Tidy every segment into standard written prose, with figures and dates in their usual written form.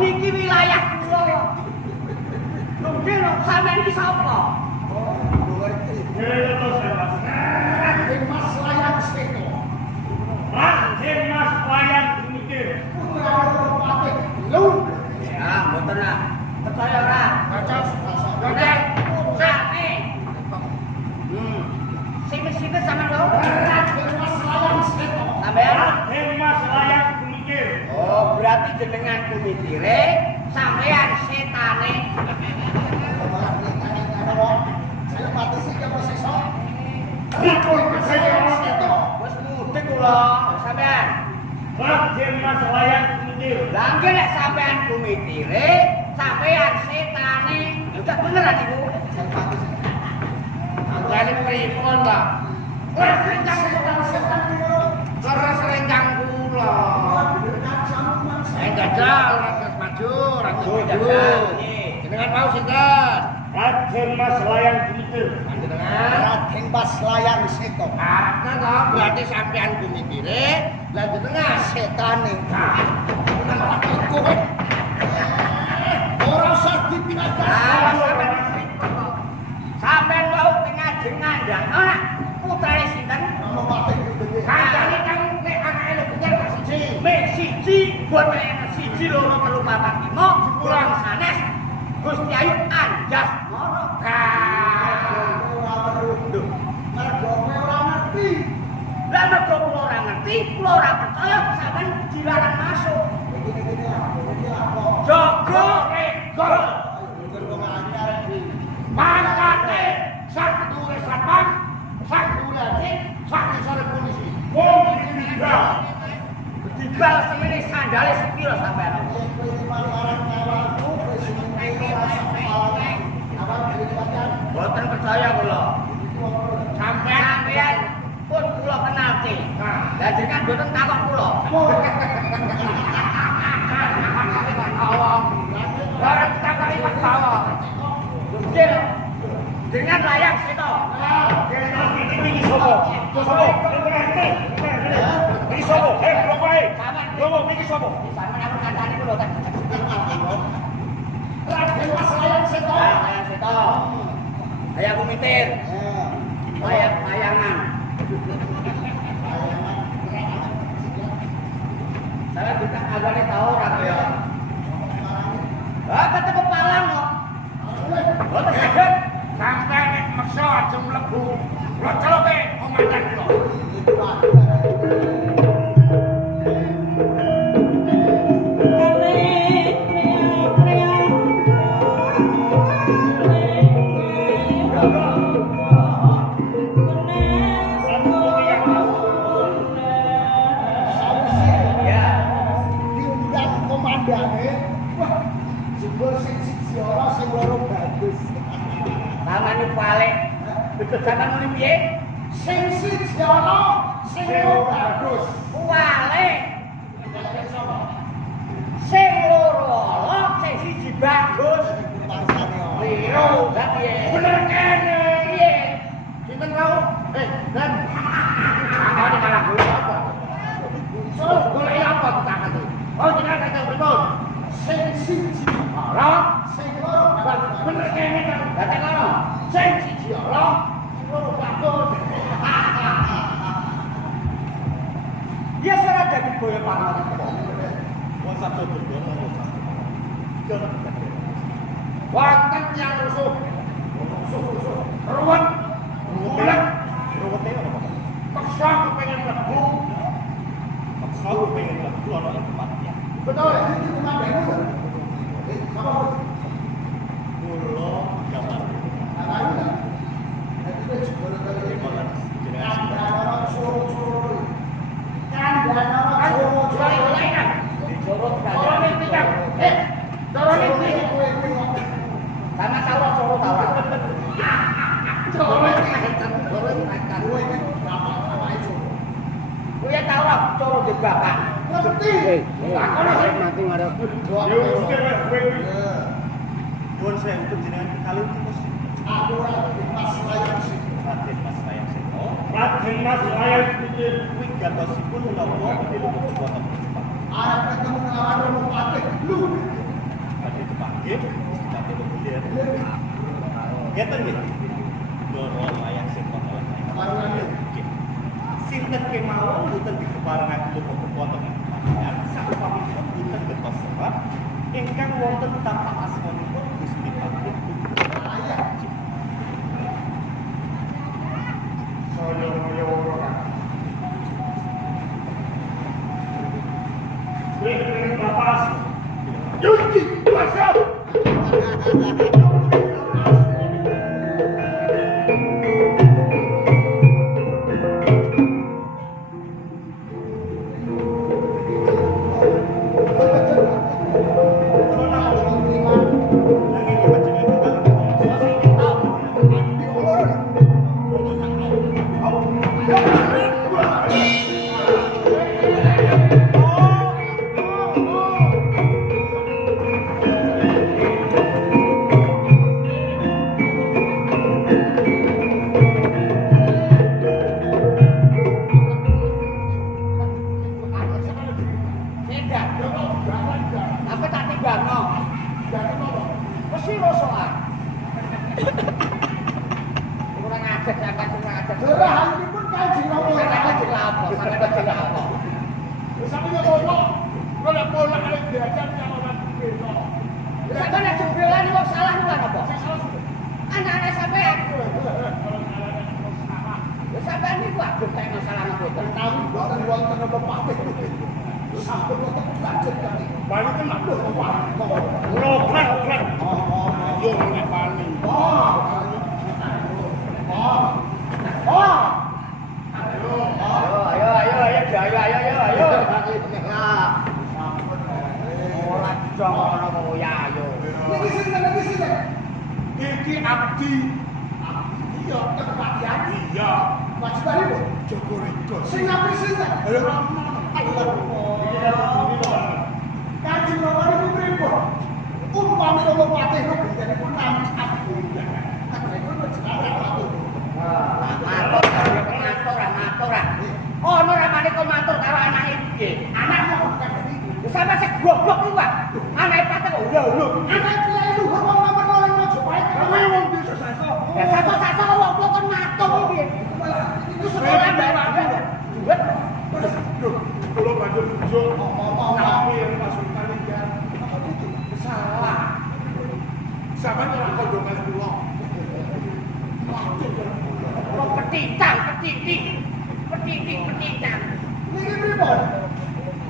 Iki wilayah kula. Nggih lho, sampeyan iki sapa? Raden Mas Layang Seta. Raden Mas Layang Gemikir. Putra Patih Belum. Ya, mboten lah. Percaya ora? Baca Raden putrane. Sinten sampeyan lho? Raden Mas Layang Seta. Sampeyan? Raden Mas Layang Gemikir. Oh, berarti jenengan kumitire, sampeyan setane. Saya mati sih kamu sesok. Raden Mas Layang Seta. Wis mudhek kula, sampeyan. Raden Mas Layang Gemikir. Lah nggih nek sampeyan kumitire, sampeyan setane. Udah beneran iku. Saya mati sih. Jadi pripun, Pak? Ora rencang setan kula. Ora rencang kula. Gajal, rakyat maju, rakyat maju. Jenengan mau sinten? Raden Mas Layang Gemikir. Jenengan Raden Mas Layang Seta. karena toh berarti sampean kumitire, lah jenengan Setane. Nah, Nang iku ora usah dipindah. sampean mau tengah-tengah ndak ana putrane sinten? Kamu mati gede. Kancane kang nek anake lho bener kok siji. Mek siji buat nek siji loro telu papat lima kurang sanes. Gusti Ayu anjas ngono. Ora perlu. Mergo ora ngerti. Lah nek kula ora ngerti, kula ora percaya sampean dilarang masuk. Begini apa? Jaga regol. Mangkate sak duwe satpam, sak duwe anjing, sak isore polisi. Wong iki ninggal. Dibal semene sandale sepiro sampean. Boten percaya kula. Sampean pun kula kenal sih. Lah jenengan boten takok kula. Barang takoki ketawa. Nggih. Dengan layak sito. Iki sapa? Sapa? Iki sapa? Blok wae. Blok iki sapa? Sampeyan aku kancane kula tak. Raden Mas Layang Seta. Layak sito. Ayo kumitir. Layangan. Saya bukan agane tau ora ya. Ah, ketemu palang kok. Boten saged. Sampai nek meksa aja mlebu. Kula celoke komandan kula. Diundang komandane. Wah, jebul sing siji ora sing loro bagus. Samane balik. Betul sampean ngene piye? Sing siji ora sing loro bagus. Balik. Sing loro ala, sing siji bagus. Liro, lah piye? Bener kene. Piye? Sinten kau? Dan apa malah kuwi apa? So, golek apa tak ati? Oh, jenengan kata betul. Sing siji Ora, sing loro bagus. bener kene kan. Dadi ngono. Sing siji ala, sing loro bagus. Ya salah dadi boyo panganan kok. Wong sabdo berdono. Wonten yang rusuh. Rusuh. Ruwet. Bulat. Ruwete apa? Paksa kepengen mlebu. Maksa pengen mlebu ana ing tempatnya. Betul. Iki komandane. Apa bos? Kula gambar. Apa ini? Jadi jebul kali Jenengan Bapak. Ngerti. Takono sing mati ngarep. Yo mesti kowe. Nuwun sewu panjenengan kekalih terus. Aku ora Mas Layang sih. Raden Mas Layang Seta. Raden Mas Layang pikir Kuwi gantosipun menapa badhe luwih kekuatan Jepang. Arep ketemu lawan Romo Patih. Lu. Badhe dipanggil, badhe bergulir. Ngeten nggih. Doro Layang Seta kaliyan Layang. Karuane. Nggih. Sinten kemawon mboten dikeparengaken luwih kekuatan panjenengan saupamipun boten gentos serat ingkang wonten tapak asmanipun Gusti Patih. Ayah. saya ora. Wih, bapak. Yuki, masuk. Apa tak tinggalno? Mesti rosokan. Kurang ajar sampean kurang ajar. Derahanipun Kanjeng Rama. Sampeyan kok dilapo, sampeyan kok dilapo. Sampeyan ngono. Golek pola arek diajar nyalonan desa. Sampeyan nek jebrelan kok salah nuwun apa? Anak-anak sampeyan. Ya sampeyan niku aduh tek masalah napa to? Tahu boten wonten apa Patih. Sampun wonten lanjut kali. Balik kan aku Wah, kok. Robrek. Oh. Yo nek bali. Oh. Ayo. Ora dong ana kok ya ayo. Niki sinten? Iki abdi. Iya, kepatihan. Iya. Majikanipun Joko Riko. sing apik sinten? Kanjeng Rama niku pripun? Umpami Rama Patih niku gentenipun nami abdi. Kanjeng wis jenenge Patih. Matur. Ono ramane kok matur karo anake iki. Anakmu kan iki. Sampe sik goblok kuwi, Pak. Anake Patih kok lho. Anak kiai luhur wong nomor 2 ning Jepang. Kowe wong desa sasa. Ya satu-satu wong kok kon matur iki. Iku Sekolah sekolah bapak duit. Duh, kula banjur nunjuk. Ngomong. Nabi yang masuk kalian. Salah. Sampeyan ora kondo kali kula. Kok petitang. Niki pripun?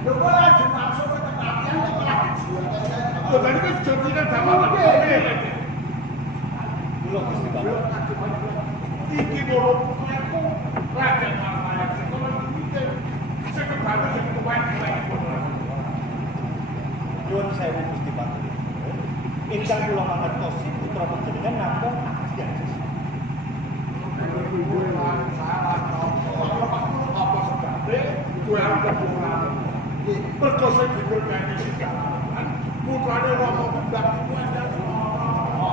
Lho kok laju masuk ke kepatihan kok malah dijual. Lho tadi kan janjinya damai. Kula Gusti Bapak. Iki loro aku rakyat malah sekolah mikir sing kebaru sing kuwek-kuwek. Nyuwun sewu Gusti Patih. Ingkang kula mangertosi putra panjenengan namung abdi aja. Apa sebabnya kue ada kurang? Berkosa juga kayaknya sekarang. Bukannya Romo Budak itu ada suara.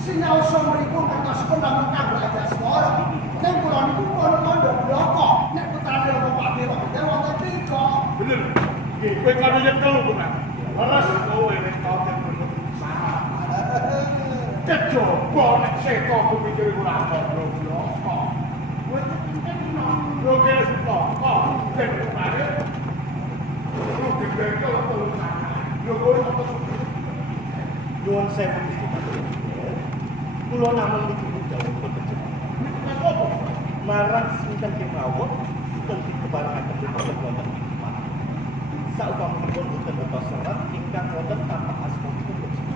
Sinau somripun kertasipun namun kabel aja suara. Ning kula niku kono-kono bloko. Nek putrane Rama Patih kok wonten triko. Bener. Kue kan nyekel bukan? Harus kowe nek tau berusaha. Kecoba nek seko kupikir ora ono bloko. Kowe kena roge bloko. Sing kare. Roge bekel tulisan. Roge apa Nyuwun sewu Gusti Patih. Kula namung dipun dawuh panjenengan. Marang sinten kemawon boten dikeparengaken kekuatan hikmat. Saupamipun boten betos serat ingkang wonten tapak asmanipun Gusti.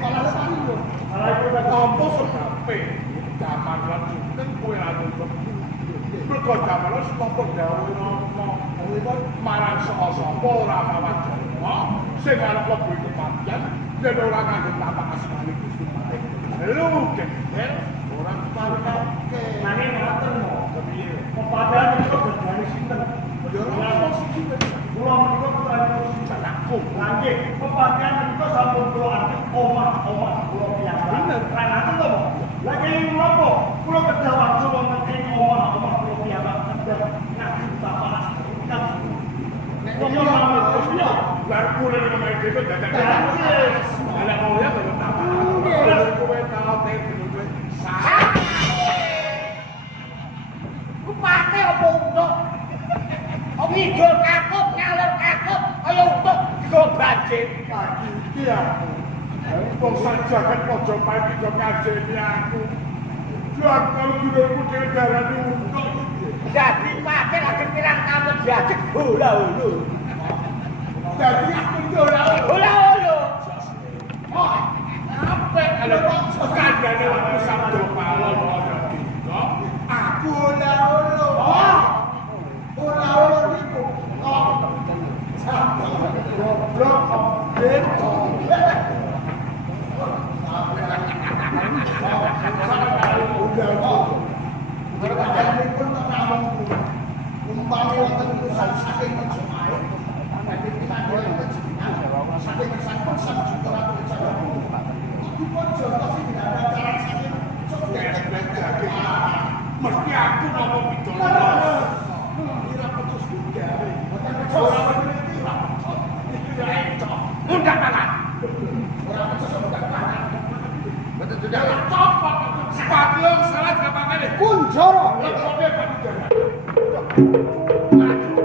Malah tani lho. Malah kowe tampa sebabe. Zaman lan sugeng kowe anu mlebu. Mergo zaman lan sapa dawuh Rama. Marang sapa ora mawat Jawa. Sing arep mlebu kepatihan yen ora nganggo tapak asmane Gusti Patih. Lu gembel orang parkake. Nanging ngoten mo. Kepiye? Kepadaan itu berjani sinten. Ya ora posisi Kula menika putrane sinten. aku. Lanjut, kepadaan menika sampun kula anggap omah-omah kula piyambak. Bener. Rangaken to, Pak? Lah kene napa? Kula kedah waktu wonten ing omah-omah kula piyambak kedah ngajeng bapak kan. Nek kula mawon ya, Bar kula ning omahe dhewe dadak. Ala mau ya kok tak. Kowe tau teh kowe. Kupate apa untuk? Om ngidul kakut, ngalor kakut, kaya untuk digo banjir. Pagi iki aku. Wong sajagat Pojokpahit iso ngajeni aku. Jan kalau dulurku dhewe darani untuk. Jadi pate lagi pirang kamu diajak hula-hulu. Dadi aku ora Hula-hulu. Oh, apa kalau sekandane waktu Sabdo Palon dadi. Aku ula-ula. Oh. Ula-ula niku. Oh. Goblok beto. Umpami wonten urusan saking Majapahit, nanti kita wonten jenengan saking sampun samjuta ratu Jawa. Iku pun contoh sing tidak ada cara saking Mesti aku ngomong bidol. Kira putus gawe. Ora mengerti lah. Iki ya encok. Undang tangan. Ora putus undak panah. Betul sudah copot. Sepatu salah kapan kali. Kunjoro. Lah kok dia kan. Maju.